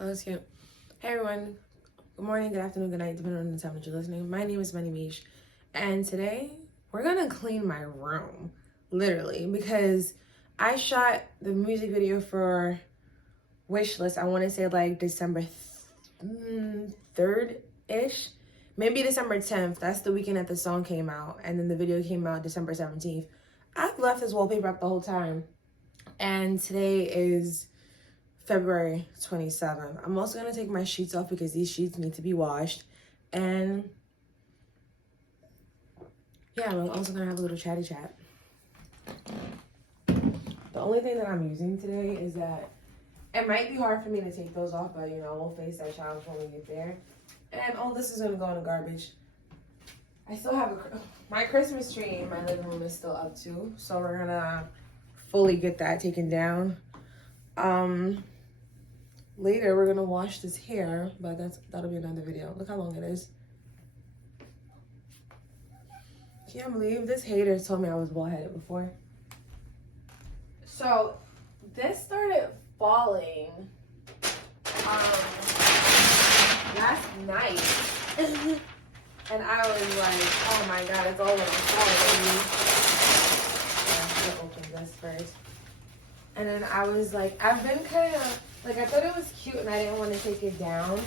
Oh, that's cute. Hey everyone. Good morning, good afternoon, good night, depending on the time that you're listening. My name is Moni Meish, and today we're gonna clean my room, literally, because I shot the music video for Wishlist. I want to say like December 3rd-ish, maybe December 10th. That's the weekend that the song came out, and then the video came out December 17th. I've left this wallpaper up the whole time, and today is February 27th. I'm also going to take my sheets off because these sheets need to be washed. And yeah, we're also going to have a little chatty chat. The only thing that I'm using today is that it might be hard for me to take those off, but we'll face that challenge when we get there. And all this is going to go in the garbage. I still have my Christmas tree in my living room is still up too. So we're going to fully get that taken down. Later, we're gonna wash this hair, but that'll be another video. Look how long it is. Can't believe this hater told me I was bald-headed before. So, this started falling last night. And I was like, oh my god, it's all gonna fall. I'm gonna open this first. And then I was like, I've been kind of, like, I thought it was cute and I didn't want to take it down,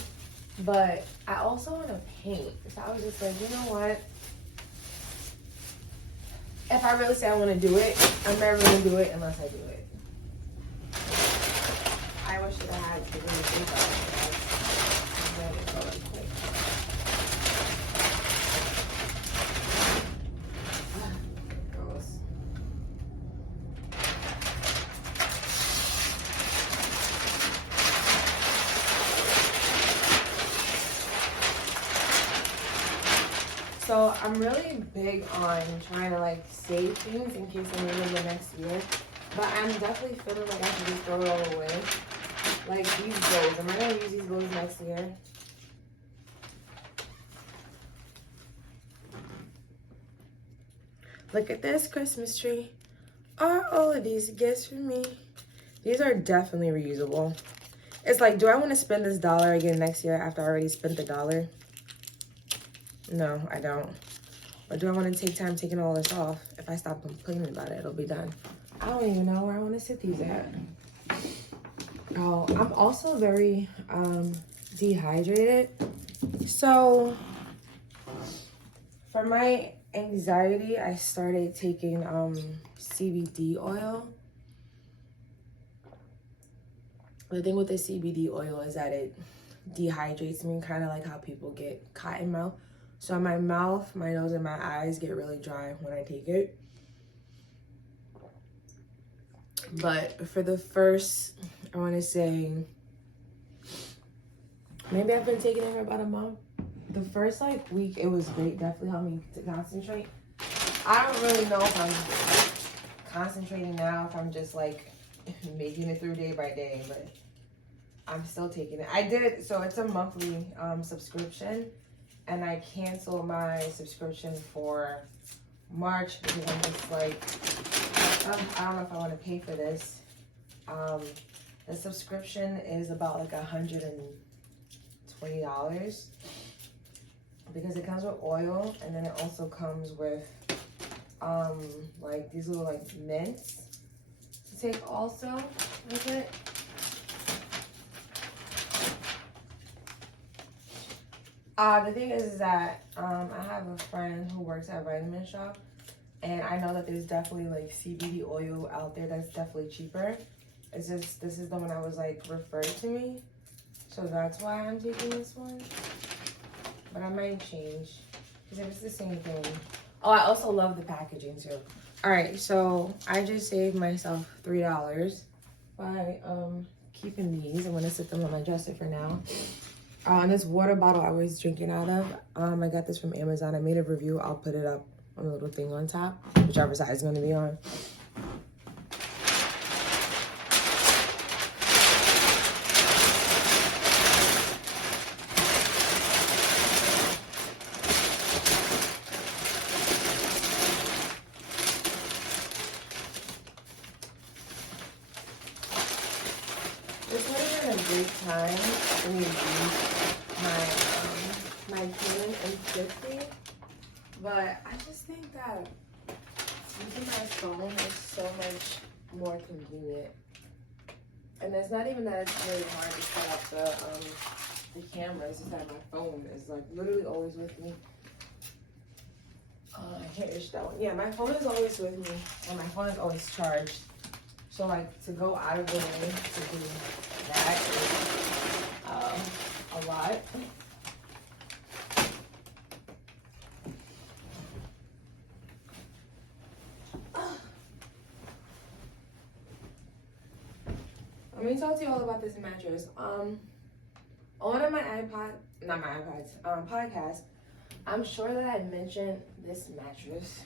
but I also want to paint. So I was just like, you know what? If I really say I want to do it, I'm never going to do it unless I do it. I wish that I had to really think about it. I'm ready to go really quick. So I'm really big on trying to like save things in case I need them the next year. But I'm definitely feeling like I should just throw it all away. Like these bows. Am I gonna use these bows next year? Look at this Christmas tree. Are all of these gifts for me? These are definitely reusable. It's like, do I want to spend this $1 again next year after I already spent the $1? No, I don't. But do I want to take time taking all this off? If I stop complaining about it, it'll be done. I don't even know where I want to sit these at. Oh, I'm also very dehydrated. So for my anxiety, I started taking CBD oil. The thing with the CBD oil is that it dehydrates me, kind of like how people get cotton mouth. So my mouth, my nose, and my eyes get really dry when I take it. But for the first, I want to say, maybe I've been taking it for about a month. The first like week, it was great. Definitely helped me to concentrate. I don't really know if I'm concentrating now, if I'm just like making it through day by day, but I'm still taking it. I did, so it's a monthly subscription. And I canceled my subscription for March because I'm just like, I don't know if I want to pay for this. The subscription is about like $120 because it comes with oil, and then it also comes with like these little like mints to take also with it. The thing is that I have a friend who works at a vitamin shop, and I know that there's definitely like CBD oil out there that's definitely cheaper. It's just, this is the one that was like referred to me, so that's why I'm taking this one. But I might change because if it's the same thing. Oh, I also love the packaging too. All right, so I just saved myself $3 by keeping these. I'm gonna sit them on my dresser for now. And this water bottle I was drinking out of, I got this from Amazon. I made a review. I'll put it up on the little thing on top, whichever side it's going to be on. This one is in a great time for me to use my Canon M50, but I just think that using my phone is so much more convenient. And it's not even that it's really hard to set up the camera. It's just that my phone is like literally always with me. I can't reach that one. Yeah, my phone is always with me, and my phone is always charged. So like to go out of the way to do that is a lot. Let me talk to you all about this mattress. On one of my podcasts, I'm sure that I mentioned this mattress.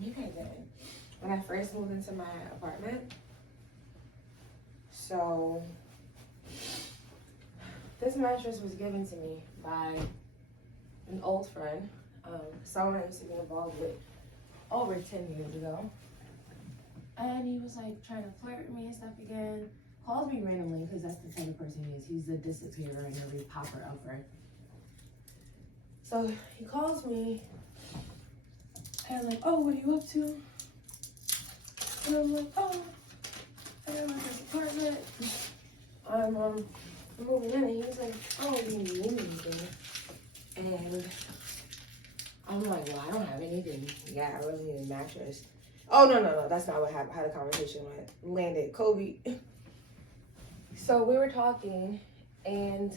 Maybe I didn't. When I first moved into my apartment. So this mattress was given to me by an old friend, someone I used to be involved with over 10 years ago. And he was like trying to flirt with me and stuff again. Calls me randomly because that's the type of person he is. He's the disappearer and every popper ever. So he calls me and I'm like, oh, what are you up to? And I'm like, oh, I got this apartment. I'm moving in, and he was like, oh, do you need anything? And I'm like, well, I don't have anything. Yeah, I really need a mattress. Oh, no, that's not what happened. I had a conversation with landed Kobe. So we were talking, and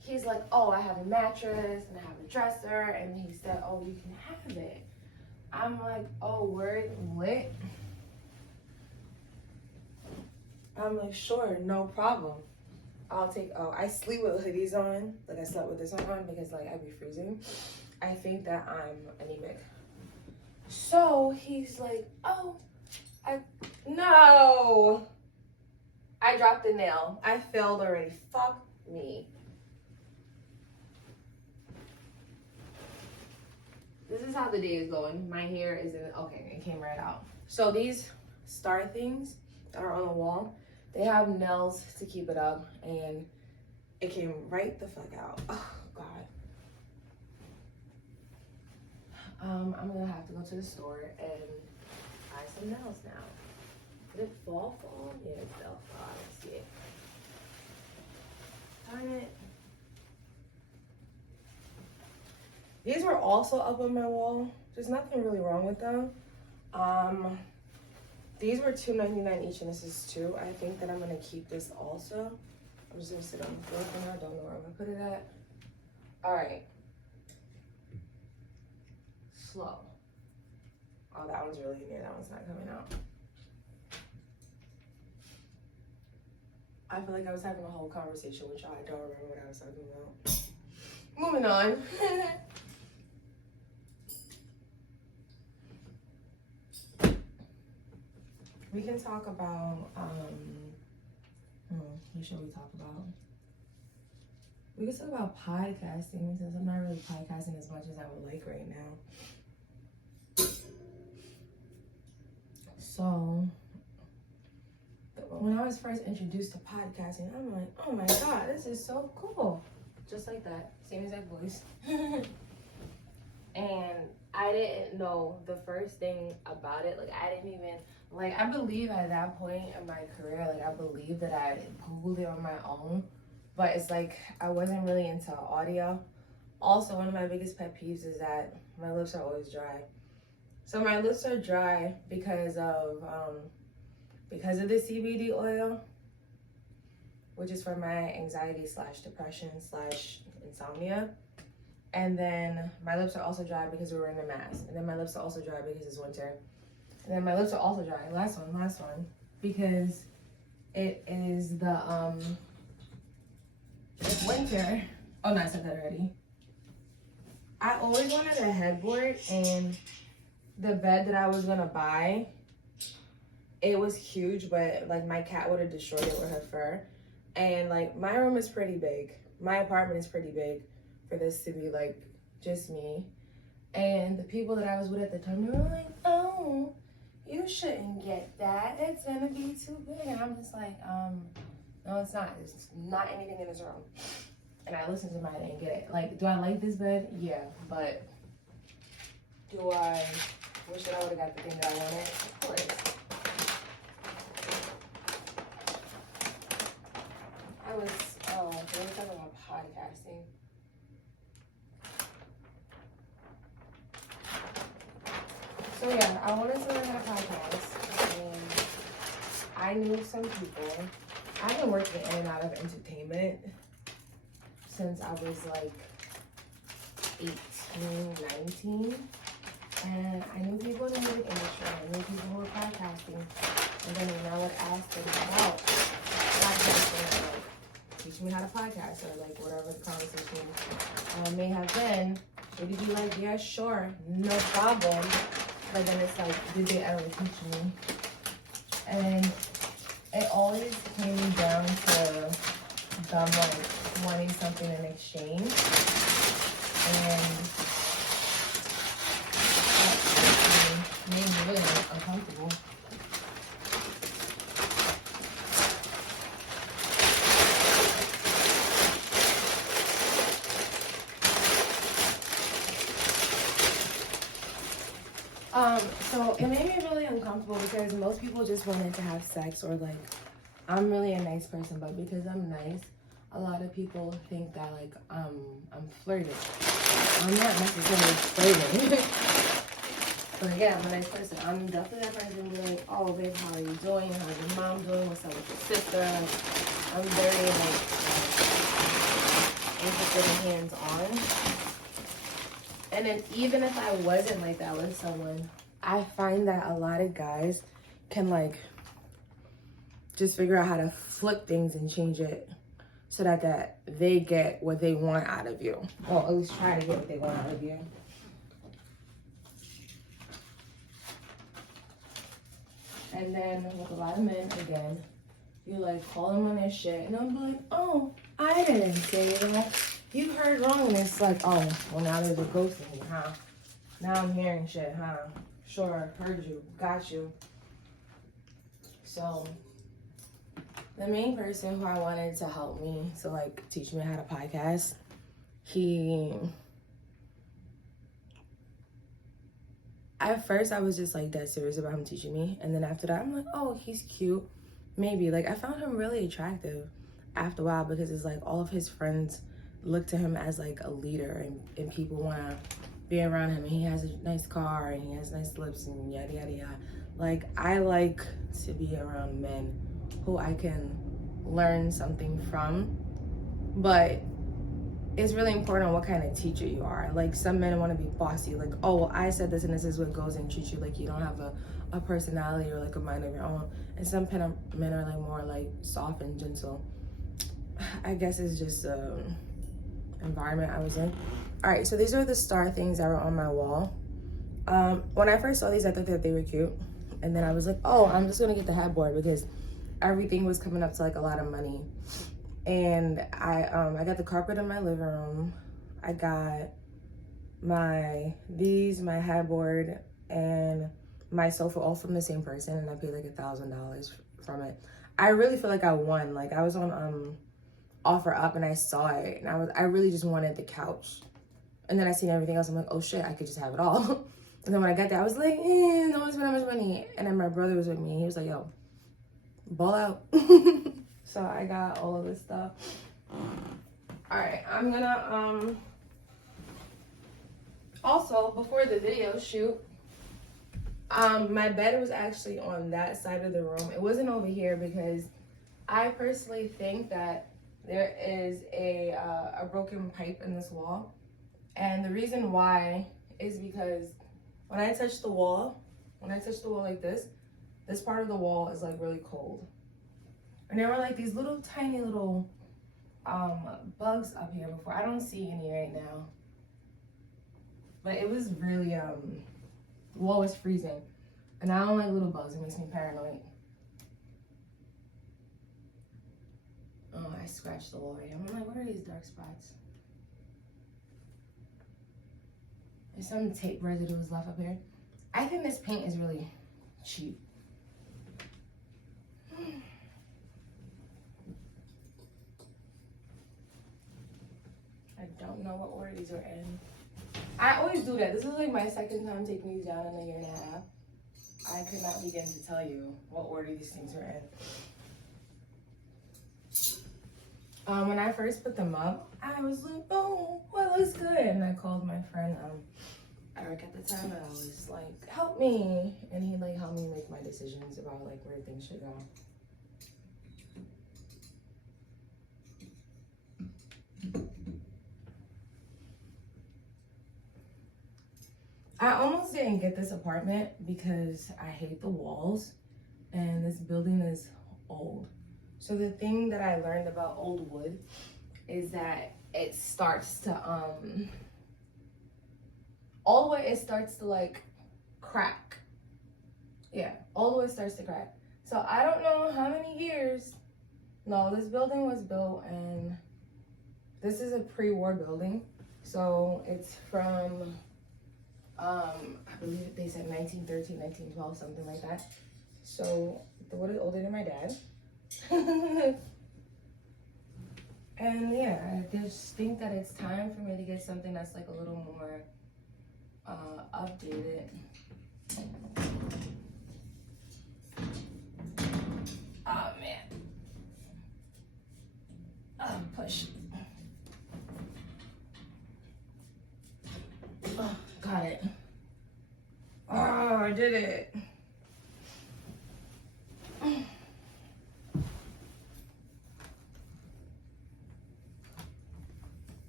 he's like, oh, I have a mattress, and I have a dresser, and he said, oh, you can have it. I'm like, oh, word, lit. I'm like, sure, no problem. I'll take, I sleep with hoodies on. Like, I slept with this one on because, like, I'd be freezing. I think that I'm anemic. So he's like, oh, no. I dropped the nail. I failed already. Fuck me. This is how the day is going. My hair is in, okay, it came right out. So these star things that are on the wall, they have nails to keep it up, and it came right the fuck out. Oh, God. I'm gonna have to go to the store and buy some nails now. Did it fall? Yeah, it fell. Oh, I didn't see it. Darn it. These were also up on my wall. There's nothing really wrong with them. These were $2.99 each, and this is $2. I think that I'm gonna keep this also. I'm just gonna sit on the floor for now. I don't know where I'm gonna put it at. All right. Slow. Oh, that one's really near. That one's not coming out. I feel like I was having a whole conversation with y'all. I don't remember what I was talking about. Moving on. We can talk about, who should we talk about? We can talk about podcasting, since I'm not really podcasting as much as I would like right now. So, when I was first introduced to podcasting, I'm like, oh my God, this is so cool. Just like that, same exact voice. And I didn't know the first thing about it. Like, I didn't even, like, I believe at that point in my career, like, I believe that I Googled it on my own. But it's like, I wasn't really into audio. Also, one of my biggest pet peeves is that my lips are always dry. So my lips are dry because of the CBD oil, which is for my anxiety / depression / insomnia. And then my lips are also dry because we were in a mask. And then my lips are also dry because it's winter. And then my lips are also dry. Last one. Because it is it's winter. Oh, no, I said that already. I always wanted a headboard, and the bed that I was gonna buy, it was huge, but like my cat would have destroyed it with her fur. And like my room is pretty big. My apartment is pretty big for this to be like just me. And the people that I was with at the time, they were like, oh, you shouldn't get that. It's gonna be too big. And I'm just like, No, it's not. It's not anything in this room. And I listened to mine and get it. Like, do I like this bed? Yeah, but do I wish that I would have got the thing that I wanted? Of course. I was talking about podcasting. So yeah, I wanted to learn how to podcast, and I knew some people. I've been working in and out of entertainment since I was like 18, 19. And I knew people in the music industry. I knew people who were podcasting. And then when I would ask them about podcasting, like, teach me how to podcast, or like whatever the conversation may have been, they'd be like, yeah, sure, no problem. But then it's like, did they ever teach me? And it always came down to them like wanting something in exchange. And that made me really uncomfortable. So it made me really uncomfortable because most people just wanted to have sex, or like, I'm really a nice person, but because I'm nice, a lot of people think that like I'm flirting. I'm not necessarily flirting. But yeah, I'm a nice person. I'm definitely that person who be like, oh babe, how are you doing? How's your mom doing? What's up with your sister? Like, I'm very like interested and hands-on. And then even if I wasn't like that with someone, I find that a lot of guys can like just figure out how to flip things and change it so that they get what they want out of you. Or at least try to get what they want out of you. And then with a lot of men, again, you like call them on their shit and they'll be like, oh, I didn't say that. You heard wrong. And it's like, oh, well now there's a ghost in me, huh? Now I'm hearing shit, huh? Sure, heard you, got you. So the main person who I wanted to help me, so like teach me how to podcast, at first I was just like dead serious about him teaching me. And then after that, I'm like, oh, he's cute. Maybe. Like I found him really attractive after a while because it's like all of his friends look to him as like a leader, and people want to be around him, and he has a nice car and he has nice lips and yada yada yada. Like I like to be around men who I can learn something from, but it's really important what kind of teacher you are. Like some men want to be bossy, like, oh well, I said this and this is what goes, and treat you like you don't have a personality or like a mind of your own. And some men are like more like soft and gentle. I guess it's just environment I was in. All right, so these are the star things that were on my wall. When I first saw these, I thought that they were cute, and then I was like, oh, I'm just gonna get the headboard because everything was coming up to like a lot of money. And I got the carpet in my living room. I got my headboard and my sofa all from the same person, and I paid like $1,000 from it. I really feel like I won. Like I was on offer up and I saw it, and I really just wanted the couch. And then I seen everything else. I'm like, oh shit, I could just have it all. And then when I got there, I was like, no one spent that much money. And then my brother was with me. He was like, yo, ball out. So I got all of this stuff. All right, I'm gonna also, before the video shoot, my bed was actually on that side of the room. It wasn't over here because I personally think that there is a broken pipe in this wall. And the reason why is because when I touch the wall like this part of the wall is like really cold. And there were like these little tiny little bugs up here before. I don't see any right now. But it was really, the wall was freezing. And I don't like little bugs, it makes me paranoid. Oh, I scratched the wall right here. I'm like, what are these dark spots? There's some tape residues left up here. I think this paint is really cheap. I don't know what order these are in. I always do that. This is like my second time taking these down in a year and a half. I could not begin to tell you what order these things are in. When I first put them up, I was like, oh, well, it looks good. And I called my friend Eric at the time, and I was like, help me. And he like helped me make my decisions about like where things should go. I almost didn't get this apartment because I hate the walls, and this building is old. So the thing that I learned about old wood is that it starts to all the way it starts to like crack. Yeah, all the way it starts to crack. So I don't know how many years. No, this building was built, and this is a pre-war building. So it's from I believe they said 1913, 1912, something like that. So the wood is older than my dad. And yeah, I just think that it's time for me to get something that's like a little more updated. Oh man. Oh, push. Oh, got it. Oh, I did it.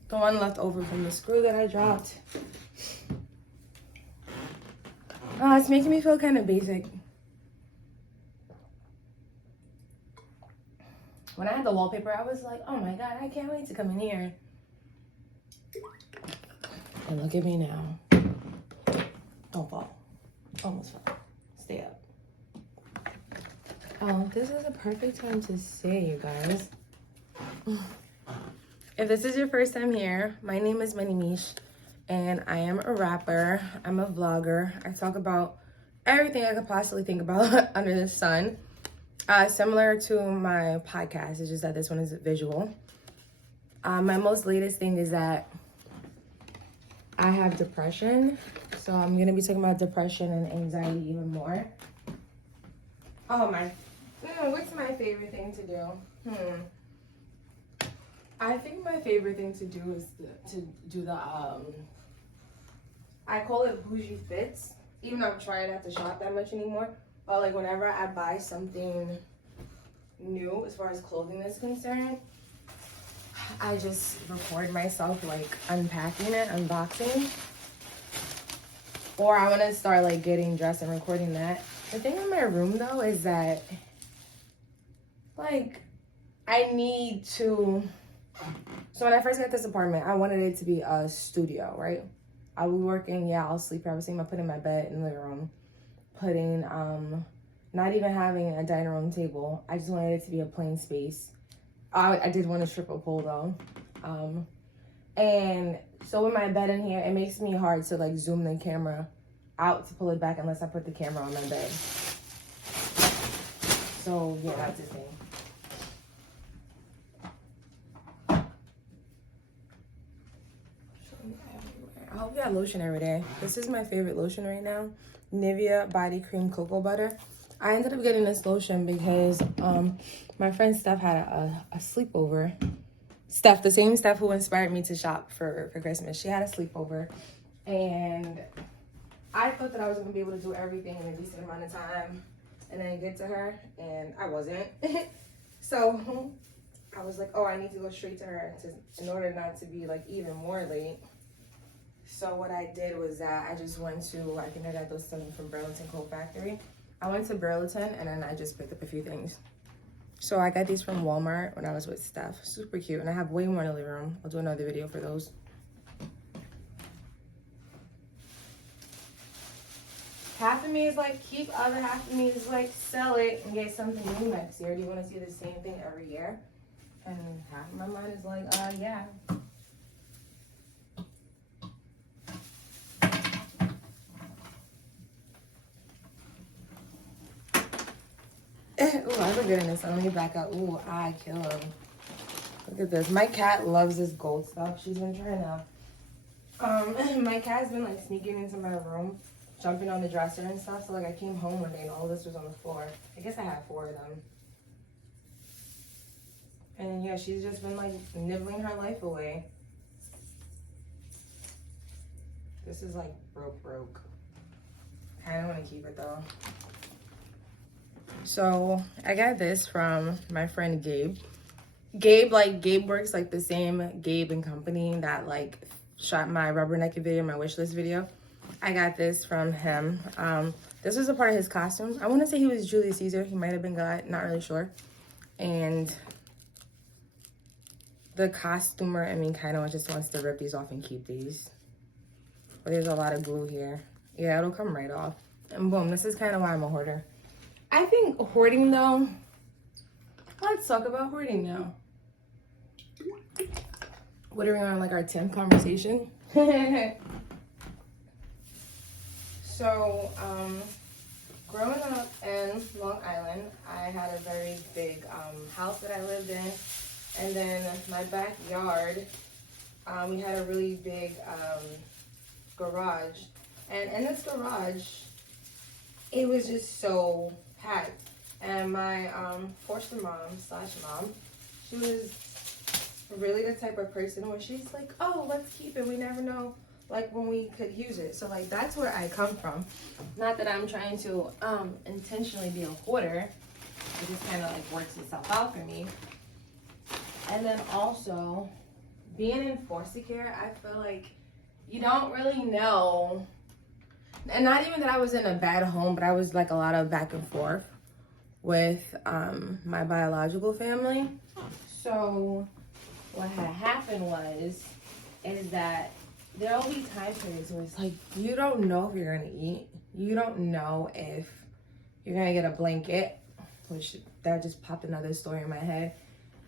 The one left over from the screw that I dropped. Oh, it's making me feel kind of basic. When I had the wallpaper, I was like, oh my God, I can't wait to come in here. And look at me now. Don't fall. Almost fell. Stay up. Oh, this is a perfect time to say, you guys. If this is your first time here, my name is Moni Meish, and I am a rapper. I'm a vlogger. I talk about everything I could possibly think about under the sun. Similar to my podcast, it's just that this one is visual. My most latest thing is that I have depression. So I'm going to be talking about depression and anxiety even more. Oh my, what's my favorite thing to do? I think my favorite thing to do is to do the, I call it bougie fits. Even though I'm trying not to shop that much anymore. But like whenever I buy something new as far as clothing is concerned, I just record myself like unpacking it, unboxing. Or I want to start like getting dressed and recording that. The thing in my room though is that like I need to, so when I first got this apartment, I wanted it to be a studio, right? I'll be working, yeah, I'll sleep here. I'm putting my bed in the living room, putting, not even having a dining room table. I just wanted it to be a plain space. I did want to strip a pole though. And so with my bed in here, it makes me hard to like zoom the camera out to pull it back unless I put the camera on my bed. So yeah, that's the thing. I hope you got lotion every day. This is my favorite lotion right now. Nivea Body Cream Cocoa Butter. I ended up getting this lotion because my friend Steph had a sleepover. Steph, the same Steph who inspired me to shop for Christmas. She had a sleepover. And I thought that I was going to be able to do everything in a decent amount of time. And then get to her. And I wasn't. So I was like, oh, I need to go straight to her in order not to be like even more late. So what I did was that I just went to, I think I got those things from Burlington Coat Factory. I went to Burlington and then I just picked up a few things. So I got these from Walmart when I was with Steph. Super cute. And I have way more in the living room. I'll do another video for those. Half of me is like, keep, other half of me is like, sell it and get something new next year. Do you want to see the same thing every year? And half of my mind is like, yeah. Ooh, I look good in this. Let me back up. Ooh, I kill him. Look at this. My cat loves this gold stuff. She's been trying to, my cat's been like sneaking into my room, jumping on the dresser and stuff. So like I came home one day and all this was on the floor. I guess I had 4 of them. And yeah, she's just been like nibbling her life away. This is like broke. I don't want to keep it though. So I got this from my friend Gabe. Gabe works like the same Gabe and company that like shot my rubberneck video, my wish list video. I got this from him. This was a part of his costume. I want to say he was Julius Caesar. He might have been God, not really sure. And the costumer, I mean, kind of just wants to rip these off and keep these. But there's a lot of glue here. Yeah, it'll come right off. And boom, this is kind of why I'm a hoarder. I think hoarding though, let's talk about hoarding now. What are we on, like our 10th conversation? So, growing up in Long Island, I had a very big house that I lived in. And then my backyard, we had a really big garage. And in this garage, it was just so packed. And my foster mom /mom, she was really the type of person where she's like, oh, let's keep it. We never know like when we could use it. So like that's where I come from. Not that I'm trying to intentionally be a hoarder. It just kind of like works itself out for me. And then also being in foster care, I feel like you don't really know. And not even that I was in a bad home, but I was like a lot of back and forth with my biological family. So what had happened is that there'll be time periods where it's like, you don't know if you're gonna eat. You don't know if you're gonna get a blanket, which that just popped another story in my head.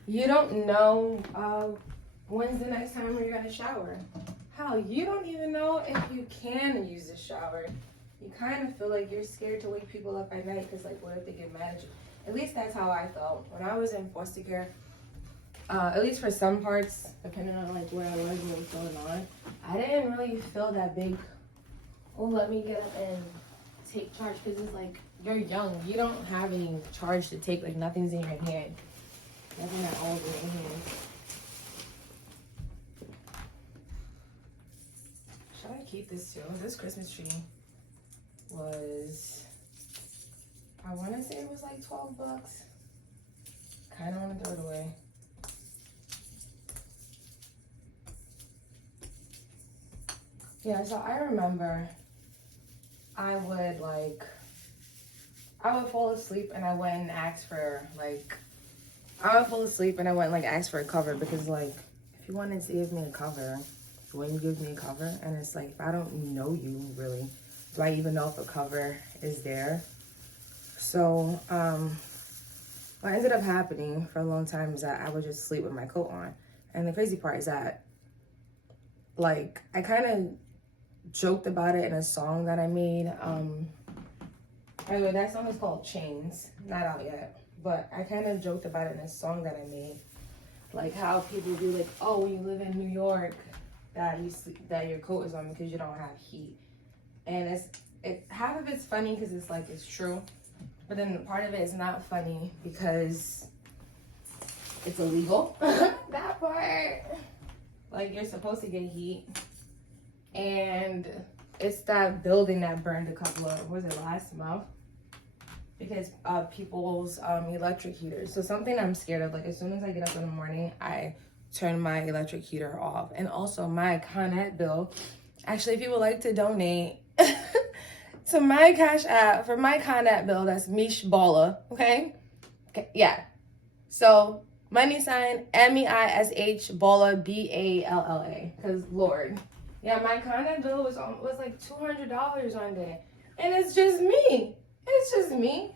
You don't know when's the next time you're gonna shower. Hell, you don't even know if you can use the shower. You kind of feel like you're scared to wake people up at night because like, what if they get mad at you? At least that's how I felt when I was in foster care. At least for some parts, depending on like where I was and what was going on, I didn't really feel that big, oh, let me get up and take charge, because it's like, you're young, you don't have any charge to take, like nothing's in your hand. Nothing at all is in your hand. Should I keep this too? This Christmas tree was, I want to say it was like 12 bucks. Kind of want to throw it away. Yeah, so I remember I would fall asleep and I went and asked for ask for a cover, because like, if you wanted to give me a cover, you wouldn't give me a cover. And it's like, if I don't know you really, do I even know if a cover is there? So what ended up happening for a long time is that I would just sleep with my coat on. And the crazy part is that like, I kind of joked about it in a song that I made. By the way, that song is called Chains, not out yet, but I kind of joked about it in a song that I made, like how people do like, oh, when you live in New York, that your coat is on because you don't have heat. And half of it's funny because it's like, it's true, but then part of it is not funny because it's illegal. That part, like, you're supposed to get heat. And it's that building that burned a couple of, was it last month? Because of people's electric heaters. So something I'm scared of, like as soon as I get up in the morning, I turn my electric heater off. And also my Con Ed bill. Actually, if you would like to donate to my Cash App for my Con Ed bill, that's Meish Balla, okay? Yeah. So money sign MEISH Balla BALLA. Because Lord. Yeah, my Con Ed bill was like $200 one day. And it's just me. It's just me.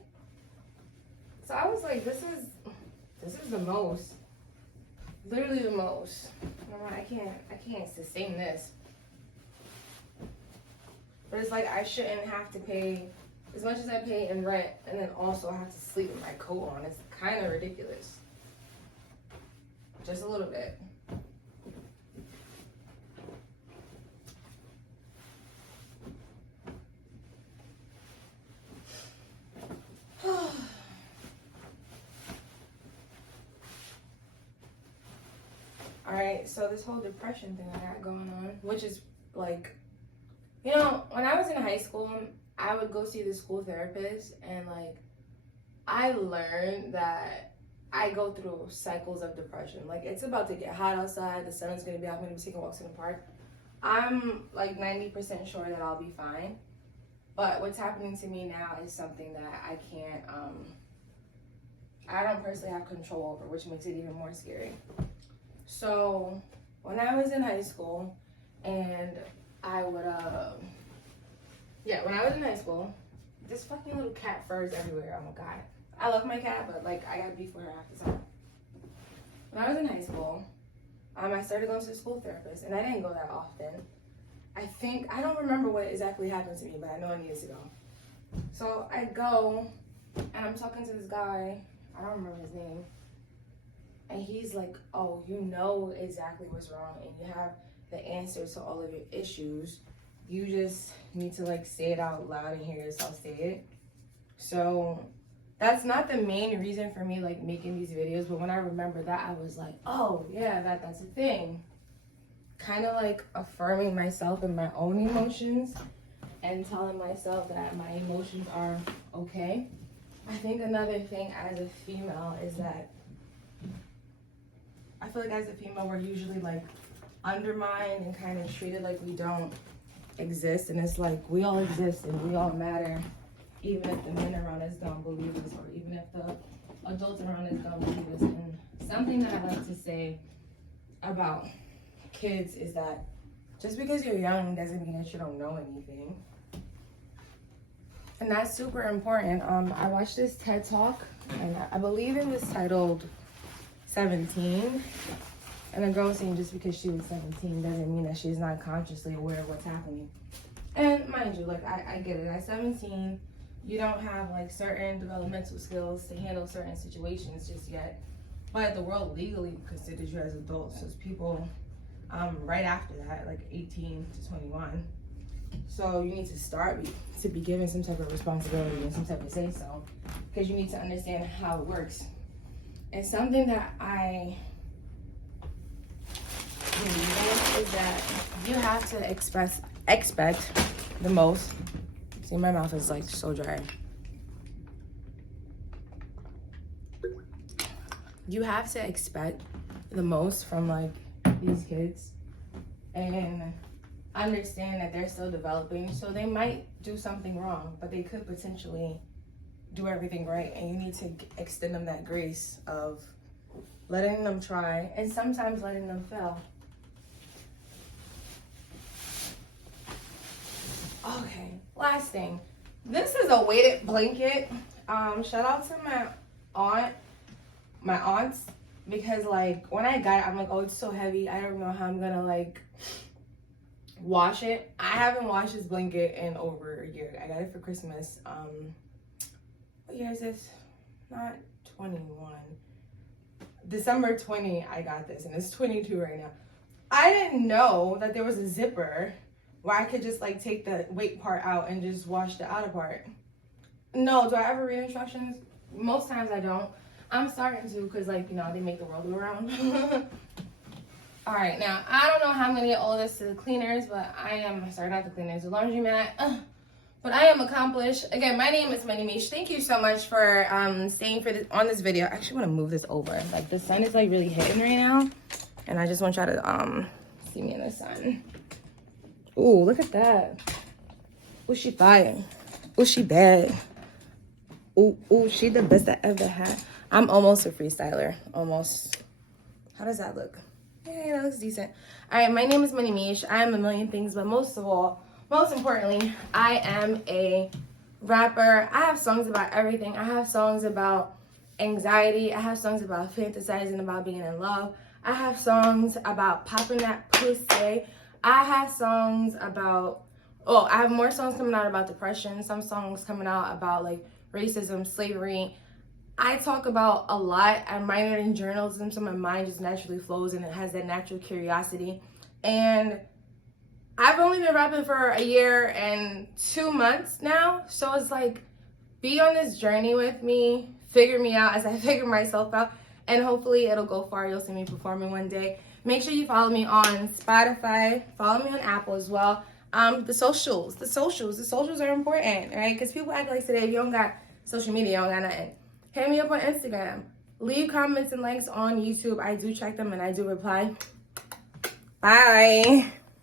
So I was like, this is the most. Literally the most. I can't sustain this. But it's like, I shouldn't have to pay as much as I pay in rent and then also have to sleep with my coat on. It's kind of ridiculous. just a little bit. Alright, so this whole depression thing I got going on, which is like, you know, when I was in high school, I would go see the school therapist, and like, I learned that I go through cycles of depression. Like, it's about to get hot outside, the sun is going to be out, I'm going to be taking walks in the park. I'm like 90% sure that I'll be fine. But what's happening to me now is something that I can't, I don't personally have control over, which makes it even more scary. So when I was in high school, and I would, when I was in high school, this fucking little cat fur is everywhere. Oh my God. I love my cat, but like, I got beef with her half the time. When I was in high school, I started going to the school therapist, and I didn't go that often. I don't remember what exactly happened to me, but I know I needed to go. So I go, and I'm talking to this guy, I don't remember his name, and he's like, oh, you know exactly what's wrong, and you have the answers to all of your issues. You just need to like say it out loud and hear yourself say it. So that's not the main reason for me like making these videos, but when I remember that, I was like, oh yeah, that's a thing. Kind of like affirming myself and my own emotions and telling myself that my emotions are okay. I think another thing as a female is that I feel like as a female, we're usually like undermined and kind of treated like we don't exist. And it's like, we all exist and we all matter, even if the men around us don't believe us, or even if the adults around us don't believe us. And something that I like to say about kids is that just because you're young doesn't mean that you don't know anything. And that's super important. I watched this TED Talk, and I believe it was titled 17. And the girl was saying just because she was 17 doesn't mean that she's not consciously aware of what's happening. And mind you, like, I get it. At 17, you don't have like certain developmental skills to handle certain situations just yet. But the world legally considers you as adults. So it's people right after that, like 18 to 21. So you need to start to be given some type of responsibility and some type of say so, because you need to understand how it works. And something that I believe is that you have to expect the most. See, my mouth is like so dry. You have to expect the most from like these kids, and understand that they're still developing, so they might do something wrong, but they could potentially do everything right, and you need to extend them that grace of letting them try and sometimes letting them fail. Okay, last thing. This is a weighted blanket. Shout out to my aunts, because like when I got it, I'm like, oh, it's so heavy. I don't know how I'm gonna like wash it. I haven't washed this blanket in over a year. I got it for Christmas. What year is this? Not 21. December 20, I got this, and it's 22 right now. I didn't know that there was a zipper where I could just like take the weight part out and just wash the outer part. No, do I ever read instructions? Most times I don't. I'm starting to, because like, you know, they make the world go around. All right, now, I don't know how I'm going to get all this to the cleaners, but not the cleaners, the laundromat. But I am accomplished. Again, my name is Moni Meish. Thank you so much for staying on this video. I actually want to move this over. Like, the sun is like really hitting right now, and I just want y'all to see me in the sun. Ooh, look at that. Ooh, she fire. Ooh, she bad. Ooh, she the best I ever had. I'm almost a freestyler. Almost. How does that look? Yeah, that looks decent. All right, my name is Moni Meish. I am a million things, but most importantly, I am a rapper. I have songs about everything. I have songs about anxiety. I have songs about fantasizing about being in love. I have songs about popping that pussy. I have songs about, I have more songs coming out about depression. Some songs coming out about like racism, slavery. I talk about a lot. I minored in journalism, so my mind just naturally flows and it has that natural curiosity. And I've only been rapping for a year and 2 months now. So it's like, be on this journey with me, figure me out as I figure myself out, and hopefully it'll go far. You'll see me performing one day. Make sure you follow me on Spotify, follow me on Apple as well. The socials are important, right? Because people act like today, if you don't got social media, you don't got nothing. Hit me up on Instagram. Leave comments and likes on YouTube. I do check them and I do reply. Bye.